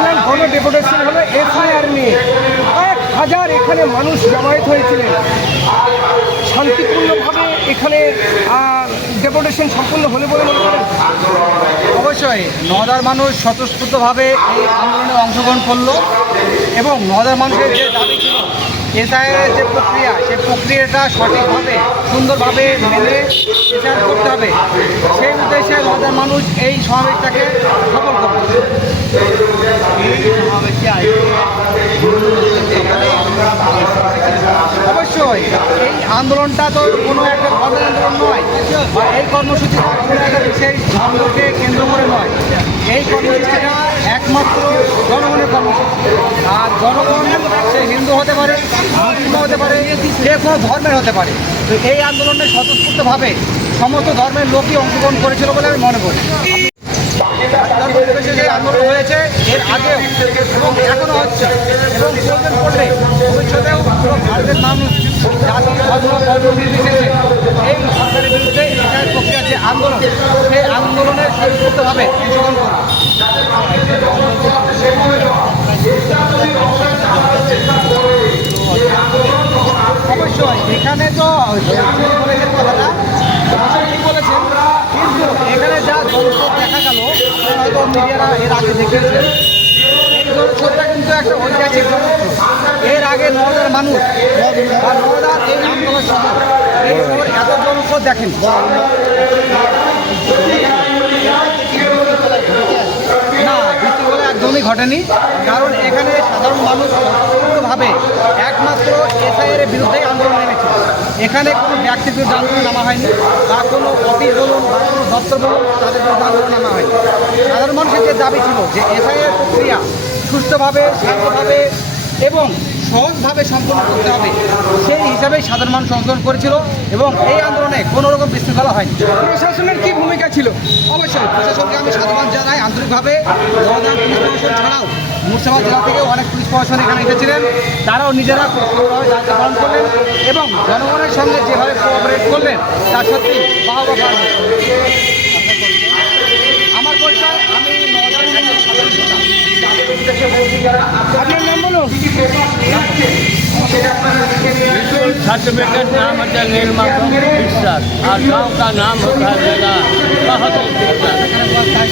দেখলাম গণ ডেপুটেশন হলো এসআইআর নিয়ে, কয়েক হাজার এখানে মানুষ জমায়েত হয়েছিলেন। শান্তিপূর্ণভাবে এখানে ডেপুটেশন সম্পূর্ণ হলে বলে মনে করেন? অবশ্যই নওদার মানুষ স্বতঃস্ফূর্তভাবে এই আন্দোলনে অংশগ্রহণ করলো এবং নওদার মানুষের যে দাবি ছিল এসআইআরের যে প্রক্রিয়া, সেই প্রক্রিয়াটা সঠিকভাবে সুন্দরভাবে মেনে এসআইআর করতে হবে, সেই উদ্দেশ্যে নওদার মানুষ এই সমাবেশটাকে সফল করবে। অবশ্যই এই আন্দোলনটা তো কোনো একটা গণ আন্দোলন নয়, বা এই কর্মসূচিটা কোনো একটা বিশেষ ধর্মকে কেন্দ্র করে নয়। এই কর্মসূচিটা একমাত্র জনগণের কর্মসূচি। আর জনগণ সে হিন্দু হতে পারে, মুসলিম হতে পারে, যে কোনো ধর্মের হতে পারে। তো এই আন্দোলনে স্বতঃস্ফূর্তভাবে সমস্ত ধর্মের লোকই অংশগ্রহণ করেছিল বলে আমি মনে করি। যে আন্দোলন হয়েছে এর আগেও এবং এখনও হচ্ছে এবং প্রয়োজন পড়লে ভবিষ্যতেও পুরো ভারতের মানুষ জাতি ধর্ম বর্ণ নির্বিশেষে এই সরকারের বিরুদ্ধে বিচার প্রক্রিয়ার যে আন্দোলন, সেই আন্দোলনে স্বতঃস্ফূর্তভাবে অংশগ্রহণ করবে। অবশ্যই এখানে তো বলেছেন কথাটা, অবশ্যই ঠিক বলেছেন, কিন্তু এখানে যা জনস্রোত দেখা গেল হয়তো মিডিয়ারা এর আগে দেখেছে, এই জনস্রোতটা কিন্তু একটা ঐতিহাসিক জনস্রোত। এর আগে নওদার মানুষ বা নওদার এই আন্দোলন সদর এই শহর এত জনস্রোত দেখেন না, বৃষ্টি বলে একদমই ঘটেনি। কারণ এখানে সাধারণ মানুষ সম্পূর্ণভাবে একমাত্র এসআইআর এর বিরুদ্ধেই আন্দোলন নেমেছে। এখানে কোনো ব্যক্তির বিরুদ্ধে আন্দোলন নামা হয়নি, বা কোনো অফিস বলুন বা কোনো দপ্তর বলুন তাদের বিরুদ্ধে আন্দোলন নামা হয়নি। সাধারণ মানুষের যে দাবি ছিল যে এসআইআর প্রক্রিয়া সুষ্ঠুভাবে, শান্তভাবে এবং সহজভাবে সম্পন্ন করতে হবে, সেই হিসাবেই সাধারণ মানুষ অংশগ্রহণ করেছিল এবং এই আন্দোলনে কোনো রকম বিশৃঙ্খলা হয়নি। প্রশাসনের কি ভূমিকা ছিল? অবশ্যই প্রশাসনকে আমি সাধুবাদ জানাই আন্তরিকভাবে। নওদা পুলিশ প্রশাসন ছাড়াও মুর্শিদাবাদ জেলা থেকেও অনেক পুলিশ প্রশাসন এখানে এসেছিলেন, তারাও নিজেরা সুন্দরভাবে দায়িত্ব পালন করলেন এবং জনগণের সঙ্গে যেভাবে কোঅপারেট করলেন তা সত্যি বাহবা পাওয়ার মতো। আমার পরিচয়, আমি নওদার একজন সাধারণ ভোটার। আপনার নাম বলুন। सर्टिफिकेट नाम होता है नीलमाधव বিশ্বাস और गांव का नाम होता है मेरा बहादुर বিশ্বাস।